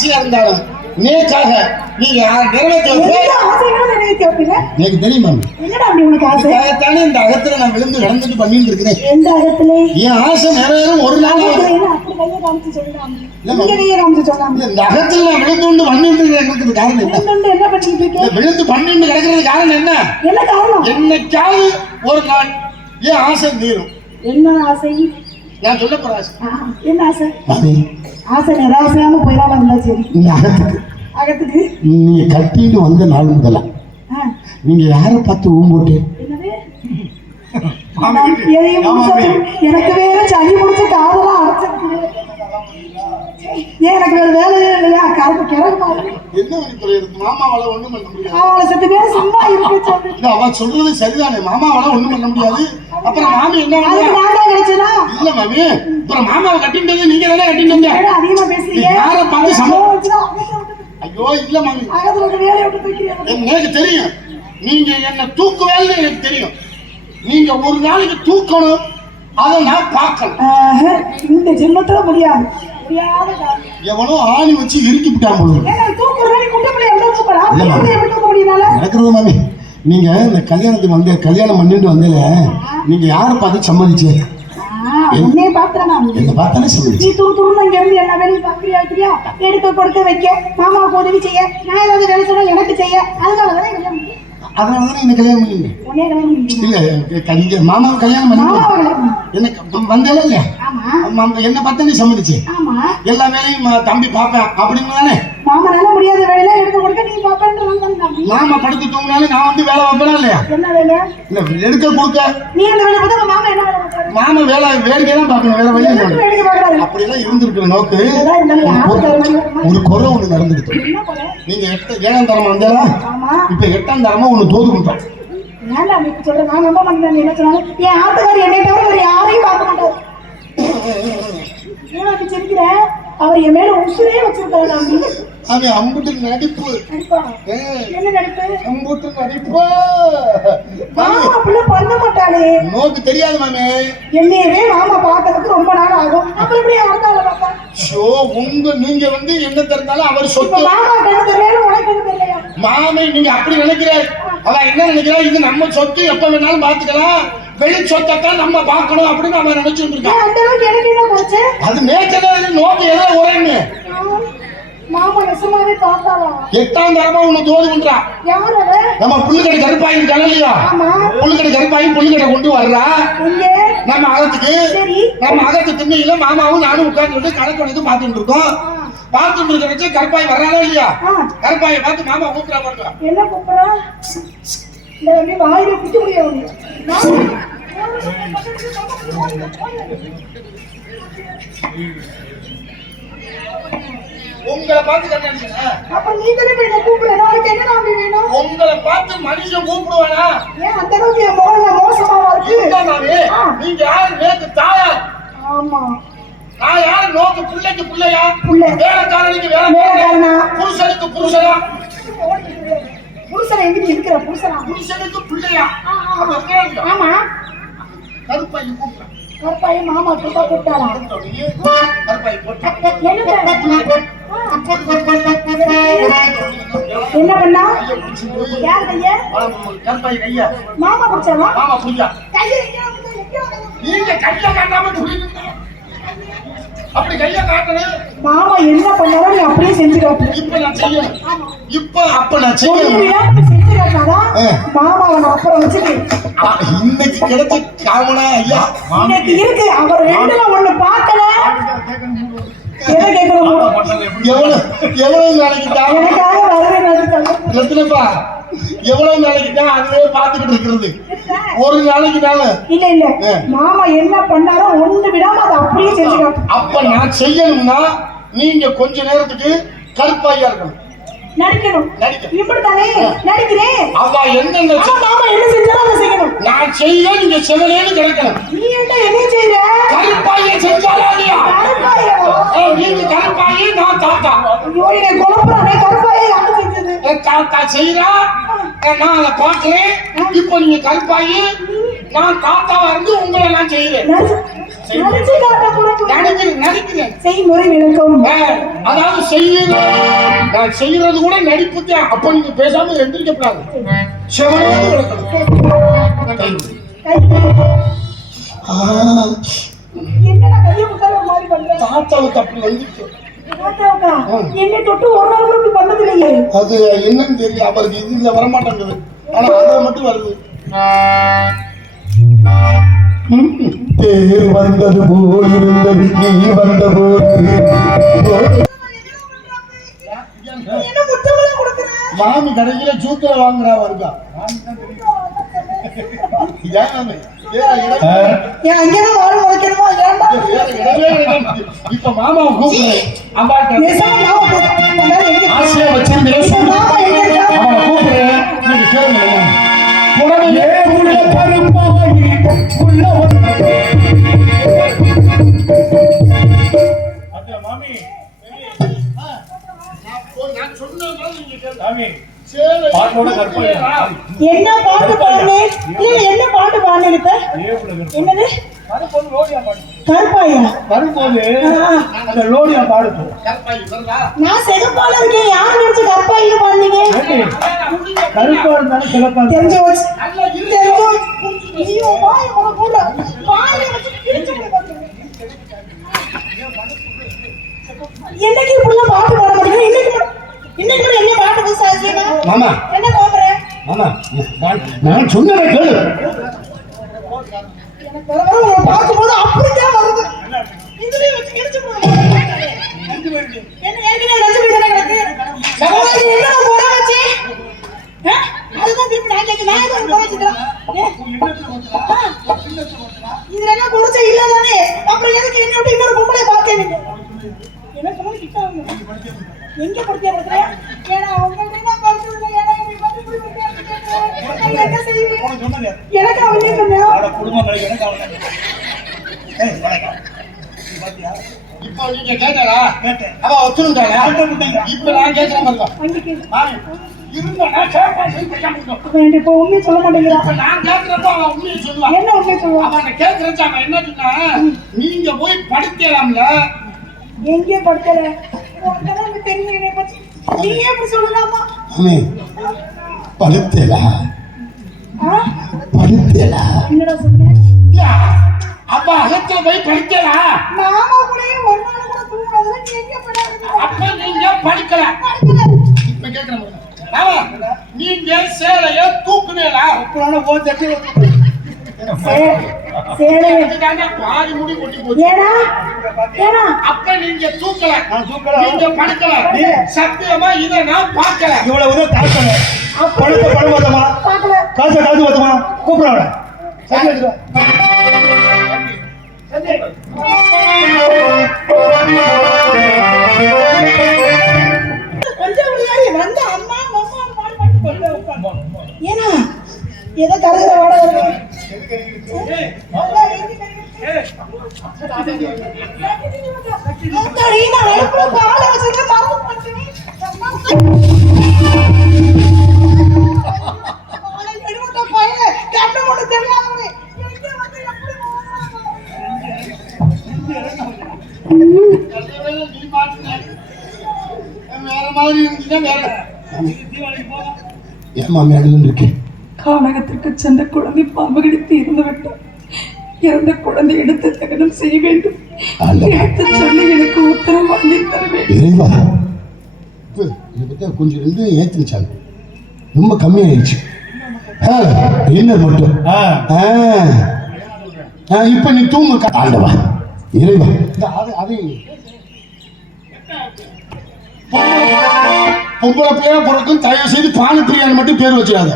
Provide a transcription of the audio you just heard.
ஆசையா இருந்தாலும் நேக்காக நீங்க எனக்கு தெரியுமா தானே இந்த அகத்துல நான் விழுந்து நடந்துட்டு பண்ணிட்டு இருக்கிறேன். என் ஆசை நிறைவேறும் ஒரு நாள். இந்த அகத்துல நான் விழுந்து கொண்டு பண்ணிட்டு இருக்கிறது காரணம் என்ன? விழுந்து பண்ணிட்டு கிடக்கிறது காரணம் என்ன? என்னைக்காவது ஒரு நாள் என் ஆசை தீரும். என்ன ஆசை? நான் சொல்ல போற ஆசை என்ன ஆசை? ஆசை நிராசையாம போயிடாம இருந்தா சரி. இந்த அகத்துக்கு நீங்க கட்டிட்டு வந்த நாள் முதல்ல நீங்க யாரை பார்த்து ஊம்போட்டு எனக்கு வேற சளி முடிச்ச காதெல்லாம் அடைச்சிருக்கு. ஏன் எனக்கு வேற வேலையே இல்லையா? கருப்பு கிழக்கு என்ன மாமாவால ஒண்ணும் பண்ண முடியாது. அவளை சத்து பேர் சும்மா இருக்கு. அவ சொல்றது சரிதானே, மாமாவால ஒண்ணும் பண்ண முடியாது. அப்புறம் மாமி என்ன கிடைச்சதா? இல்ல மாமி, அப்புறம் மாமாவை கட்டிட்டு நீங்க தானே கட்டிட்டு அதிகமா பேசுறீங்க. யாரை பார்த்து சம்பளம்? ஐயோ இல்ல மாமி, எனக்கு தெரியும் நீங்க என்ன தூக்குவேன்னு எனக்கு தெரியும். நீங்க ஒரு நாளைக்கு தூக்கணும், அதை நான் பார்க்கணும். இந்த ஜென்மத்துல முடியாது. எவனோ ஆணி வச்சு இறுக்கி விட்டான் போது நடக்கிறது மாமி. நீங்க இந்த கல்யாணத்துக்கு வந்து கல்யாணம் பண்ணிட்டு வந்தீங்க, நீங்க யாரை பார்த்து சம்மதிச்சு? என்ன பார்த்தாலே சம்மதிச்சு. எடுக்க கொடுக்க வைக்க, மாமாவுக்கு உதவி செய்ய, நான் ஏதாவது வேலை சொன்னா எனக்கு செய்ய, அதனாலதானே அதனாலதானே என்ன கல்யாணம் பண்ணீங்க? இல்ல மாமாவை கல்யாணம் பண்ணி என்ன வந்தாலும் இல்லையா? என்ன பார்த்தா நீ சம்மதிச்சு எல்லா வேலையும் தம்பி பாப்பேன் அப்படின்னு தானே? மாமனால முடியாத வேலையில எடுக்க கொடுக்க நீ பாப்பேன்னு மாமா படுத்து தூங்கினாலும் நான் வந்து வேலை வைப்பேனா இல்லையா? என்ன வேலை? இல்ல எடுக்க கொடுக்க நீ அந்த வேலை பார்த்தா மாமா என்ன வேலை பார்ப்பாரு? மாமா வேலை வேடிக்கை தான் பார்க்கணும், வேற வழி இல்லை. அப்படியெல்லாம் இருந்திருக்கிற நோக்கு ஒரு குறை ஒண்ணு நடந்துடுது. நீங்க 7ஆம் தரமா வந்தாலா? இப்ப 8ஆம் தரமா ஒண்ணு தோது பண்றோம். சொல்றேன், நான் நம்ப மாட்டேன். என்ன சொன்னாலும் என் ஆத்துக்காரி என்னை தவிர வேற யாரையும் பார்க்க மாட்டாரு. அவர் என் மேல உசுரே வச்சிருக்காரு. அவன் அம்புட்டு நடிப்பு. என்ன நடிப்பு? அம்புட்டு நடிப்பு. மாமா அப்படிலாம் பண்ண மாட்டாளே. நோக்கு தெரியாது மாமே. என்னையவே மாமா பார்க்கறதுக்கு ரொம்ப நாள் ஆகும். அப்புறம் எப்படி அடுத்தால பாப்பா? ஷோ நீங்க வந்து என்ன தெரிந்தாலும் அவர் சொத்து. மாமா கண்ணு தெரியல, உனக்கு கண்ணு தெரியலையா? மாமே நீங்க அப்படி நினைக்கிறார். அவ என்ன நினைக்கிறா, இது நம்ம சொத்து, எப்ப வேணாலும் பாத்துக்கலாம், வெளி சொத்தான் நம்ம பார்க்கணும் அப்படின்னு அவன் நினைச்சுட்டு இருக்கான். அந்த அளவுக்கு எனக்கு என்ன போச்சு? அது நேற்று நோக்கு ஏதோ ஒரேன்னு மாமா நெசமாவே பார்த்தாளா? 8ஆம் தரமா ஒண்ணு தோது பண்றா. யார் அவ? நம்ம புள்ளுக்கடை கருப்பாயி இல்லையா? புள்ளுக்கடை கருப்பாயி புள்ளுக்கடை கொண்டு வர்றா நம்ம அகத்துக்கு. நம்ம அகத்து திண்ணையில மாமாவும் நானும் உட்கார்ந்து கணக்கு வந்து பாத்துட்டு இருக்கோம். பாத்துட்டு இருக்க வச்சு கருப்பாய் வர்றாளா இல்லையா? கருப்பாயை பார்த்து மாமா கூப்பிடா பாருங்க. என்ன கூப்பிடா? இந்த வாயில குத்தி முடியாது. உங்களை பார்த்து கண்ணாடிங்க. அப்ப நீ தானே போய் கூப்பிடுற. நாளைக்கு என்ன நாம வேணும்? உங்களை பார்த்து மனுஷன் கூப்பிடுவானா? ஏன் அந்த அளவுக்கு என் முகம்ல மோசமாவா இருக்கு? நீங்க யாரு? நேத்து தாயார். ஆமா, நான் யாரு? நோக்கு பிள்ளைக்கு பிள்ளையா? வேலைக்காரனுக்கு வேலைக்காரனா? புருஷனுக்கு புருஷனா? புருஷன் எங்க இருக்கிற புருஷனா? புருஷனுக்கு பிள்ளையா? ஆமா, கருப்பாயி கூப்பிடுறேன். கருப்பாயி மாமா கிட்ட கூப்பிட்டாளா? கருப்பாயி போட்டு என்ன பண்ணா? யார் கைய? கருப்பாயி கையா? மாமா பிடிச்சாவா? மாமா புரியா? நீங்க கைய காட்டாம அப்படி கைய காட்டணும். மாமா என்ன பண்ணாலும் நீ அப்படியே செஞ்சுக்காட்டு. இப்ப நான் செய்யணும். அப்ப நான் செய்யணும். மாமாவை நான் அப்புறம் வச்சுட்டு இன்னைக்கு கிடைச்ச காமனா ஐயா இன்னைக்கு இருக்கு. அவர் ரெண்டுல ஒண்ணு பார்க்கல. எதை கேட்கணும்? எவ்வளவு நாளைக்கு தான் எனக்காக வரவே நடத்துப்பா. எவ்வளவு நாளைக்கு தான் அதுவே பார்த்துக்கிட்டு இருக்கிறது? ஒரு நாளைக்கு தானே. இல்ல இல்ல, மாமா என்ன பண்ணாலும் ஒண்ணு விடாம அதை அப்படியே செஞ்சுக்காட்டு. அப்ப நான் செய்யணும்னா நீங்க கொஞ்ச நேரத்துக்கு கருப்பாயா இருக்கணும், நடிக்கணும். இப்படித்தானே நடிக்கிறேன். அவ என்ன மாமா என்ன செஞ்சாலும் அதை செய்யணும். நான் செய்ய நீங்க செவனேன்னு கிடைக்கணும். நீ என்ன செய்யற? கருப்பாயை செஞ்சாலும் நீங்க கருப்பாயி, நான் தாத்தா. ஐயோ என்னை குழப்பறானே. கருப்பாயை யாரு செஞ்சது? தாத்தா செய்யறா, நான் அதை பார்க்கிறேன். இப்ப நீங்க கருப்பாயி, நான் தாத்தாவா இருந்து உங்களை நான் செய்யறேன். நடிச்சு காட்ட போறேன். நடிக்கிறேன். செய்முறை விளக்கம். அதாவது நான் செய்யறது கூட நடிப்பு தான். அப்ப நீங்க பேசாம எந்திரிக்கப்படாது. செவனோடு விளக்கணும். என்னடா கையை முட்டாள மாதிரி பண்ற? தாத்தாவுக்கு அப்படி வந்துச்சு. தாத்தாவுக்கா என்னை தொட்டு ஒரு நாள் கூட இப்படி பண்ணது இல்லையே. அது என்னன்னு தெரியல. அவருக்கு இதுல வரமாட்டேங்குது. ஆனா அதுல மட்டும் வருது. தேர் வந்தது போயிருந்தது நீ வந்த போது என்ன முத்தமெல்லாம் கொடுக்குற? மாமி கடையில ஜூத்துல வாங்குறா வருகா. அங்கேதான் வாழ வைக்கணுமா? இப்ப மாமாவை கூப்பிடுறேன். ஆசையா வச்சிருந்தேன். அவனை கூப்பிடுறேன். நீங்க கேளுங்க. புடவையே உள்ள கருப்பாகி உள்ள மாமி நான் சொன்னதுனால நீங்க கேளுங்க. என்ன பாட்டு பாடுனே? இல்ல என்ன பாட்டு பாடுனே இப்ப? என்னது? கருப்பாயா? அந்த லோடியா பாடுது. நான் சிகப்பால இருக்கேன். யார் நினைச்சு கருப்பாயில பாடுனீங்க? கருப்பா இருந்தாலும் சிறப்பா தெரிஞ்சு வச்சு ஐயோ வாய் உன கூட வாய் வச்சு கிழிச்சு போடுங்க. என்னைக்கு புள்ள பாட்டு பாட மாட்டீங்க? இன்னைக்கு கூட என்ன பாட்டு பேசாதீங்க? மாமா என்ன பாக்குற? மாமா நான் சொன்னதை கேளு. எனக்கு வர வர உன்னை பார்க்கும்போது அப்படிதான் வருது. இதுலயே வச்சு கிழிச்சு போடுங்க. என்ன ஏற்கனவே ரஜினி கிட்ட கிடக்கு. சகோதரி என்ன போட வச்சு? அதுதான் திருப்பி நான் கேட்க நான் எதுவும் போச்சுட்டேன். இதுல என்ன குடிச்ச இல்ல தானே? அப்புறம் எதுக்கு என்ன விட்டு இன்னொரு பொம்பளை பார்த்தேன் நீங்க? எனக்கு வந்து கிட்ட வந்து எங்க படுத்தியா படுத்துறேன்? ஏன்னா உங்களுக்கு என்ன படுத்துறது? ஏன்னா இப்படி வந்து இப்படி படுத்தியா என்ன செய்வீங்க? எனக்கு அவனே சொன்னேன். குடும்பங்களை எனக்கு அவன் இப்போ நீங்க கேட்டா கேட்டேன். அவ ஒத்துருந்தாளா? இப்ப நான் கேட்கிறேன் பாருங்க. அன்னைக்கு இருங்க நான் கேட்கிறேன். அவன் இப்போ உண்மையை சொல்ல மாட்டேங்கிறான். இப்ப நான் கேட்கிறப்ப அவன் உண்மையை சொல்லுவான். என்ன உண்மையை சொல்லுவான்? அவனை கேட்கிறச்ச அவன் என்ன சொன்னா, நீங்க போய் படிக்கலாம்ல. எங்கே படுக்கல? உனக்கு தெரியும் என்னை பத்தி. நீயே இப்படி சொல்லலாமா? படுத்தலா என்னடா சொன்னேன்? அப்ப அகத்துல போய் படிக்கலா? மாமா கூட ஒரு நாள் கூட தூங்குறதுல நீ எங்க படாதீங்க? அப்ப நீங்க படிக்கல. இப்ப கேட்கிறேன் நீங்க சேலைய தூக்குனீங்களா? பாதி முடி கொட்டி போச்சு. ஏனா அப்ப நீங்க தூக்கல, நீங்க படுக்கல. சத்தியமா இதை நான் பார்க்கல. இவ்வளவு தாக்கல. படுத்த படுவாதமா பார்க்கல. காசு காசு வாதமா கூப்பிடுறா. கொஞ்சம் முன்னாடி வந்த அம்மா அம்மா பாடு பாட்டு கொண்டு உட்கார்ந்து. ஏனா ஏதோ கருகிற வாட வருது. கானகத்திற்கு சென்ற குழந்தை பாம்பு கடித்து இறந்து விட்டார். இறந்த குழந்தை எடுத்து தகனம் செய்ய வேண்டும். எடுத்து சொல்லி எனக்கு உத்தரவு வாங்கி தர வேண்டும். கொஞ்சம் ரெண்டு ஏத்துச்சாங்க. ரொம்ப கம்மியாயிடுச்சு. என்ன மட்டும் இப்ப நீ தூங்கு. ஆண்டவா இறைவா பொம்பளை பிள்ளையா பிறக்கும். தயவு செய்து பானு பிரியாணி மட்டும் பேர் வச்சிடாத.